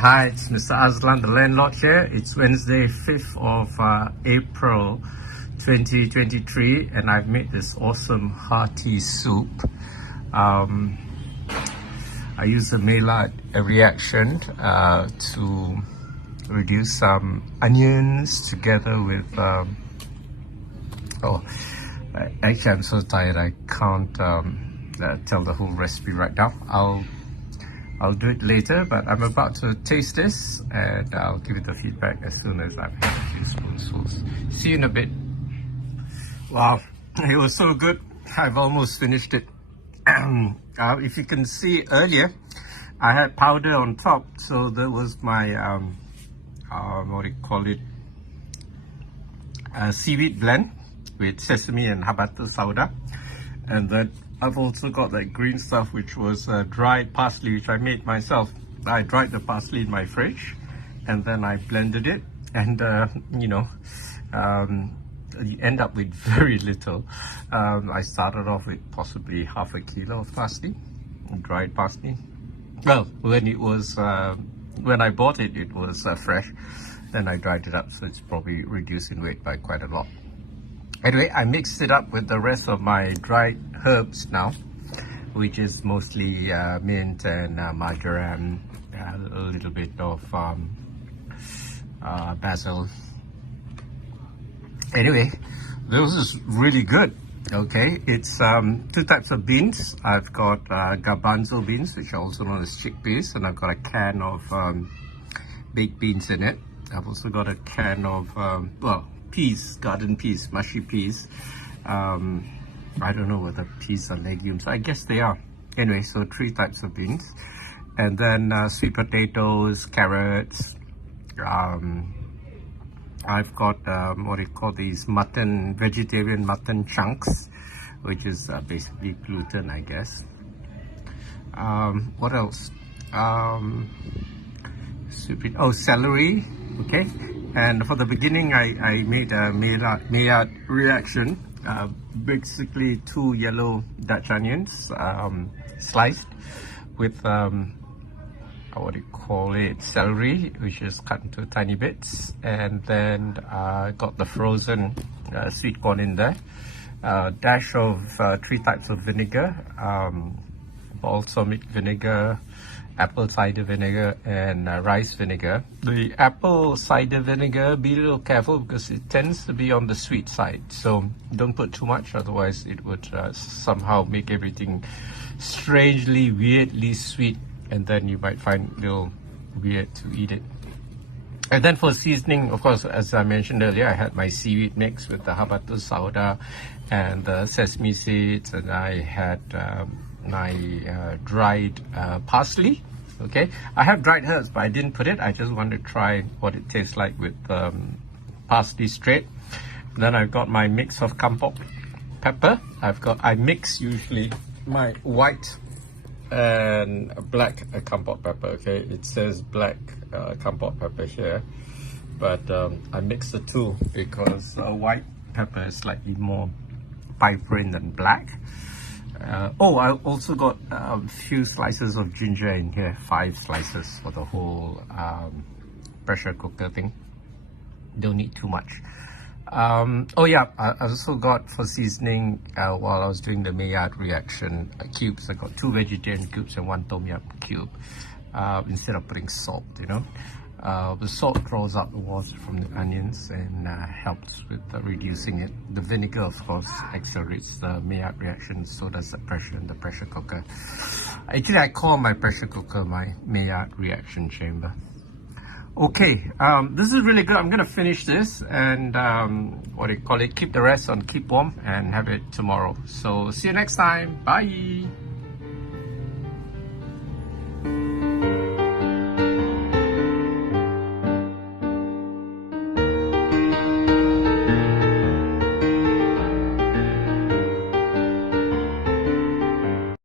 Hi, it's Mr. Aslan, the landlord here. It's Wednesday, 5th of April 2023, and I've made this awesome hearty soup. I use the Maillard reaction to reduce some onions together with actually I'm so tired I can't tell the whole recipe right now. I'll do it later, but I'm about to taste this and I'll give you the feedback as soon as I've had a few spoonfuls. See you in a bit. Wow, it was so good. I've almost finished it. If you can see earlier, I had powder on top, so that was my what do you call it, seaweed blend with sesame and habatus sauda, and then I've also got that green stuff which was dried parsley, which I made myself. I dried the parsley in my fridge and then I blended it, and you end up with very little. I started off with possibly half a kilo of parsley, dried parsley. Well, when it was when I bought it, it was fresh. Then I dried it up, so it's probably reduced in weight by quite a lot. Anyway, I mixed it up with the rest of my dried herbs now, which is mostly mint and marjoram, a little bit of basil. Anyway, this is really good. Okay, it's two types of beans. I've got garbanzo beans, which are also known as chickpeas, and I've got a can of baked beans in it. I've also got a can of peas, garden peas, mushy peas. I don't know whether peas are legumes. I guess they are. Anyway, so three types of beans. And then sweet potatoes, carrots. I've got what do you call these, mutton, vegetarian mutton chunks, which is basically gluten, I guess. What else? Celery. Okay. And for the beginning, I made a Maillard reaction. Basically 2 yellow Dutch onions sliced with what do you call it, celery, which is cut into tiny bits, and then got the frozen sweet corn in there. Dash of 3 types of vinegar, balsamic vinegar, apple cider vinegar, and rice vinegar. The apple cider vinegar, be a little careful because it tends to be on the sweet side, so don't put too much, otherwise it would somehow make everything strangely, weirdly sweet, and then you might find it a little weird to eat it. And then for seasoning, of course, as I mentioned earlier, I had my seaweed mix with the habatus sauda and the sesame seeds, and I had my dried parsley. Okay, I have dried herbs, but I didn't put it. I just wanted to try what it tastes like with parsley straight. Then I've got my mix of kampok pepper. I mix usually my white and black kampok pepper. Okay, it says black kampok pepper here, but I mix the two because white pepper is slightly more vibrant than black. I also got a few slices of ginger in here, 5 slices for the whole pressure cooker thing. Don't need too much. I also got for seasoning while I was doing the Maillard reaction cubes. I got 2 vegetarian cubes and 1 Tom Yam cube instead of putting salt, you know. The salt draws out the water from the onions and helps with reducing it. The vinegar, of course, accelerates the Maillard reaction, so does the pressure in the pressure cooker. Actually, I call my pressure cooker my Maillard reaction chamber. Okay, this is really good. I'm going to finish this and keep the rest on keep warm and have it tomorrow. So see you next time. Bye.